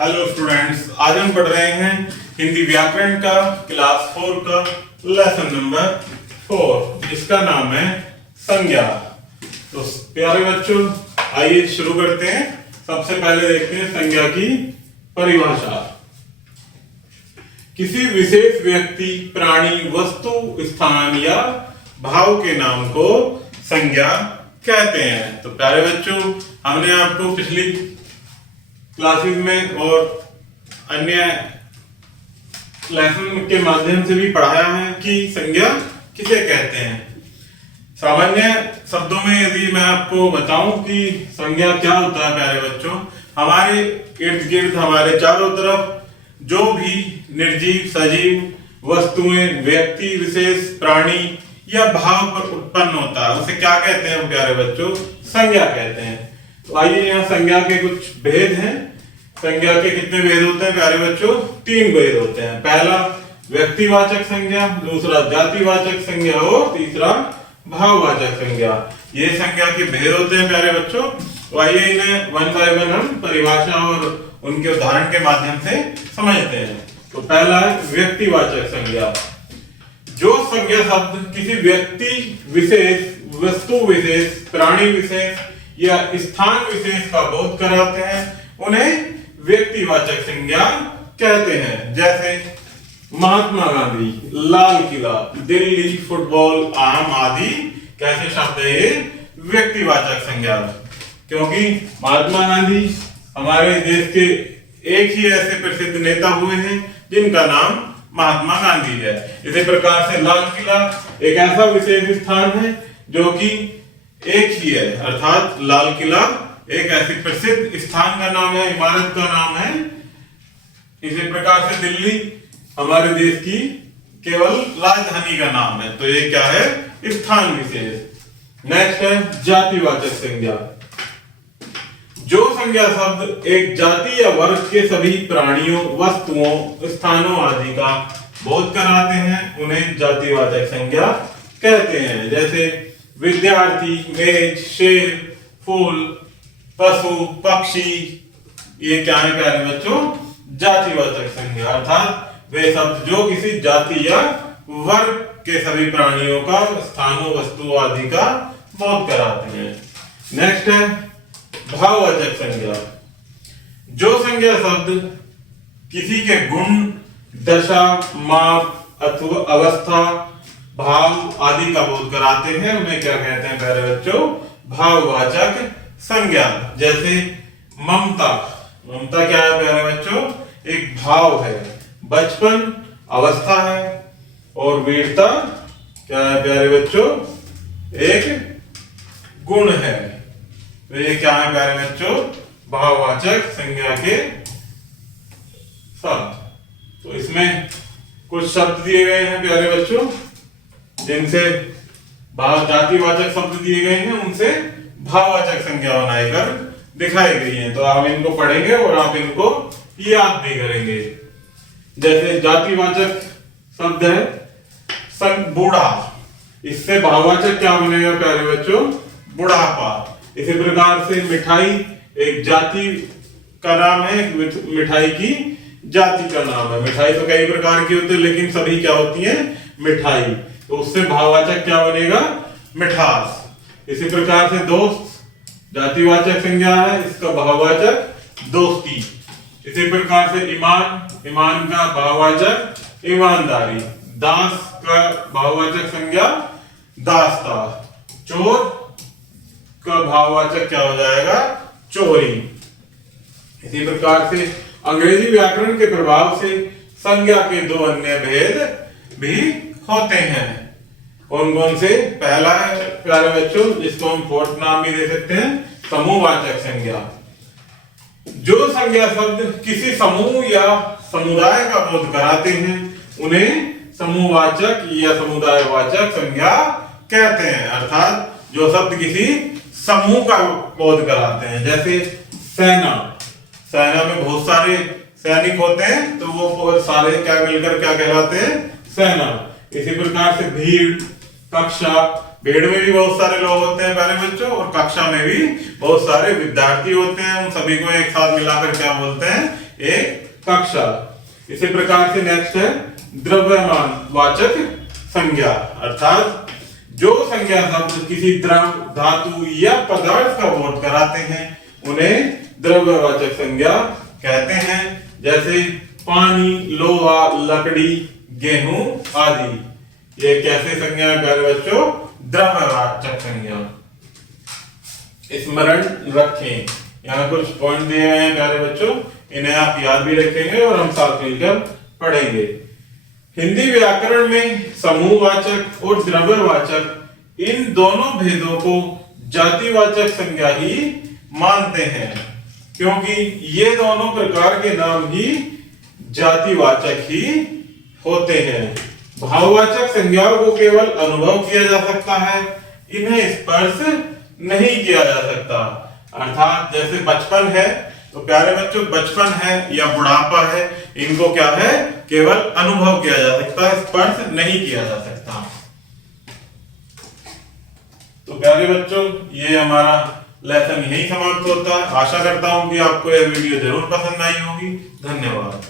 Hello students, आज हम पढ़ रहे हैं हिंदी व्याकरण का क्लास 4 का लेसन नंबर 4 जिसका नाम है संज्ञा। तो प्यारे बच्चों, आइए शुरू करते हैं। सबसे पहले देखते हैं संज्ञा की परिभाषा। किसी विशेष व्यक्ति, प्राणी, वस्तु, स्थान या भाव के नाम को संज्ञा कहते हैं। तो प्यारे बच्चों, हमने आपको पिछली क्लासेस में और अन्य लेसन के माध्यम से भी पढ़ाया है कि संज्ञा किसे कहते हैं। सामान्य शब्दों में यदि मैं आपको बताऊं कि संज्ञा क्या होता है प्यारे बच्चों, हमारे इर्द गिर्द, हमारे चारों तरफ जो भी निर्जीव सजीव वस्तुएं, व्यक्ति विशेष, प्राणी या भाव पर उत्पन्न होता है उसे क्या कहते हैं प्यारे बच्चों? संज्ञा कहते हैं। तो आइए यहाँ संज्ञा के कुछ भेद हैं। संज्ञा के कितने भेद होते हैं प्यारे बच्चों? 3 भेद होते हैं। पहला व्यक्तिवाचक संज्ञा, दूसरा जातिवाचक संज्ञा और तीसरा भाववाचक संज्ञा। ये संज्ञा के भेद होते हैं प्यारे बच्चों। तो आइए इन्हें वन बाय वन हम परिभाषा और उनके उदाहरण के माध्यम से समझते हैं। तो पहला है व्यक्तिवाचक संज्ञा। जो संज्ञा शब्द किसी व्यक्ति विशेष, वस्तु विशेष, प्राणी विशेष या स्थान विशेष का बोध कराते हैं उन्हें व्यक्तिवाचक संज्ञा कहते हैं। जैसे महात्मा गांधी, लाल किला, दिल्ली, फुटबॉल, आम आदि कैसे शब्द है? ये व्यक्तिवाचक संज्ञा। क्योंकि महात्मा गांधी हमारे देश के एक ही ऐसे प्रसिद्ध नेता हुए हैं जिनका नाम महात्मा गांधी है। इसी प्रकार से लाल किला एक ऐसा विशेष स्थान है जो कि एक ही है, अर्थात लाल किला एक ऐसी प्रसिद्ध स्थान का नाम है, इमारत का नाम है। इसी प्रकार से दिल्ली हमारे देश की केवल राजधानी का नाम है। तो ये क्या है? स्थान विशेष। नेक्स्ट है जातिवाचक संज्ञा। जो संज्ञा शब्द एक जाति या वर्ग के सभी प्राणियों, वस्तुओं, स्थानों आदि का बोध कराते हैं उन्हें जातिवाचक संज्ञा कहते हैं। जैसे विद्यार्थी, मेज, शेर, फूल, पशु, पक्षी, ये क्या है प्यारे बच्चों? जातिवाचक संज्ञा। अर्थात वे शब्द जो किसी जाति या वर्ग के सभी प्राणियों का, स्थानों, वस्तुओं आदि का बोध कराते हैं। नेक्स्ट है भाववाचक संज्ञा। जो संज्ञा शब्द किसी के गुण, दशा, माप अथवा अवस्था, भाव आदि का बोध कराते हैं उन्हें क्या कहते हैं प्यारे बच्चों? भाववाचक संज्ञा। जैसे ममता। ममता क्या है प्यारे बच्चों? एक भाव है। बचपन अवस्था है और वीरता क्या है प्यारे बच्चों? एक गुण है। तो ये क्या है प्यारे बच्चों? भाववाचक संज्ञा के शब्द। तो इसमें कुछ शब्द दिए गए हैं प्यारे बच्चों जिनसे जातिवाचक शब्द दिए गए हैं, उनसे भाववाचक संज्ञा बनाकर दिखाई गई है। तो हम इनको पढ़ेंगे और आप इनको याद भी करेंगे। जैसे जातिवाचक शब्द है बूढ़ा, इससे भाववाचक क्या बनेगा प्यारे बच्चों? बुढ़ापा। इसी प्रकार से मिठाई एक जाति का नाम है, मिठाई की जाति का नाम है। मिठाई तो कई प्रकार की होती है लेकिन सभी क्या होती है? मिठाई। तो उससे भाववाचक क्या बनेगा? मिठास। इसी प्रकार से दोस्त जातिवाचक संज्ञा है, इसका भाववाचक दोस्ती। इसी प्रकार से ईमान, ईमान का भाववाचक ईमानदारी। दास का भाववाचक संज्ञा दासता। चोर का भाववाचक क्या हो जाएगा? चोरी। इसी प्रकार से अंग्रेजी व्याकरण के प्रभाव से संज्ञा के 2 अन्य भेद भी होते हैं। कौन कौन से? पहला है प्यारे बच्चों, जिसको हम फोर्थ नाम भी दे सकते हैं, समूहवाचक संज्ञा। जो संज्ञा शब्द किसी समूह या समुदाय का बोध कराते हैं उन्हें समूहवाचक या समुदायवाचक संज्ञा कहते हैं। अर्थात जो शब्द किसी समूह का बोध कराते हैं। जैसे सेना, सेना में बहुत सारे सैनिक होते हैं तो वो सारे क्या मिलकर क्या कहलाते हैं? सेना। इसी प्रकार से भीड़, कक्षा, भीड़ में भी बहुत सारे लोग होते हैं प्यारे बच्चों और कक्षा में भी बहुत सारे विद्यार्थी होते हैं। उन सभी को एक साथ मिलाकर क्या बोलते हैं? एक कक्षा। इसी प्रकार से नेक्स्ट है द्रव्यमान वाचक संज्ञा, अर्थात जो संज्ञा शब्द किसी द्रव, धातु या पदार्थ का बोध कराते हैं उन्हें द्रव्यवाचक संज्ञा कहते हैं। जैसे पानी, लोहा, लकड़ी, गेहूं आदि। ये कैसे संज्ञा है प्यारे बच्चों? द्रव्यवाचक संज्ञा। स्मरण रखें, यहाँ कुछ पॉइंट दिए हुए हैं प्यारे बच्चों, इन्हें आप याद भी रखेंगे और हम साथ मिलकर पढ़ेंगे। हिंदी व्याकरण में समूहवाचक और द्रव्यवाचक इन दोनों भेदों को जातिवाचक संज्ञा ही मानते हैं, क्योंकि ये दोनों प्रकार के नाम ही जातिवाचक ही होते हैं। भाववाचक संज्ञाओं को केवल अनुभव किया जा सकता है, इन्हें स्पर्श नहीं किया जा सकता। अर्थात जैसे बचपन है तो प्यारे बच्चों बचपन है या बुढ़ापा है, इनको क्या है? केवल अनुभव किया जा सकता है, स्पर्श नहीं किया जा सकता। तो प्यारे बच्चों ये हमारा लेसन यही समाप्त होता है। आशा करता हूं कि आपको यह वीडियो जरूर पसंद आई होगी। धन्यवाद।